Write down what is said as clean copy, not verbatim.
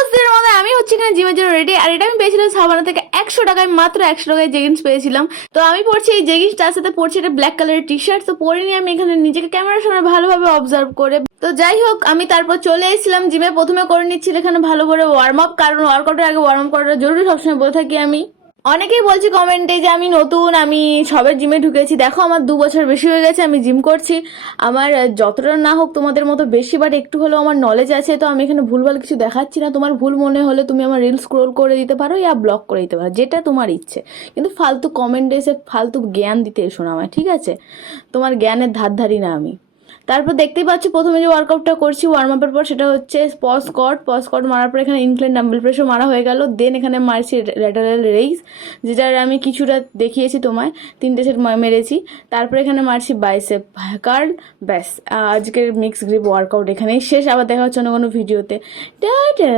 রোজদের মধ্যে আমি হচ্ছে এখানে জিমের জন্য রেডি। আর এটা আমি পেয়েছিলাম সাবানা থেকে 100 টাকায়, মাত্র 100 টাকায় জেগিন্স পেয়েছিলাম। তো আমি পড়ছি এই জেগিন্স, তার সাথে পড়ছি এটা ব্ল্যাক কালারের টি শার্ট। তো পরে নিয়ে আমি এখানে নিজেকে ক্যামেরার সামনে ভালোভাবে অবজার্ভ করে, তো যাই হোক আমি তারপর চলে এসেছিলাম জিমে। প্রথমে করে নিচ্ছিল এখানে ভালো করে ওয়ার্ম আপ, কারণ ওয়ার্কআউটের আগে ওয়ার্ম আপ করাটা জরুরি, সবসময় বলে থাকি আমি। অনেকেই বলছে কমেন্টে যে আমি নতুন, আমি সবে জিমে ঢুকেছি। দেখো আমার 2 বছর বেশি হয়ে গেছে আমি জিম করছি। আমার যতটা না হোক তোমাদের মতো বেশি, বাট একটু হলেও আমার নলেজ আছে। তো আমি এখানে ভুলভাল কিছু দেখাচ্ছি না। তোমার ভুল মনে হলে তুমি আমার রিল স্ক্রোল করে দিতে পারো ইয়া ব্লক করে দিতে পারো, যেটা তোমার ইচ্ছে। কিন্তু ফালতু কমেন্টে এসে ফালতু জ্ঞান দিতে এসো না আমায়, ঠিক আছে? তোমার জ্ঞানের ধার ধারি না আমি। তারপর দেখতেই পাচ্ছ প্রথমে যে ওয়ার্কআউটটা করছি ওয়ার্ম আপের পর, সেটা হচ্ছে পজ স্কোয়াট মারার পর এখানে ইনক্লাইন ডাম্বেল প্রেসও মারা হয়ে গেল। দেন এখানে মারছি ল্যাটারাল রেইজ, যেটার আমি কিছুটা দেখিয়েছি তোমায়, 3টে সেট মেরেছি। তারপর এখানে মারছি বাইসেপ কার্ল। ব্যাস, আজকের মিক্স গ্রিপ ওয়ার্কআউট এখানেই শেষ। আবার দেখা হচ্ছে অন্য কোনো ভিডিওতে। টাটা।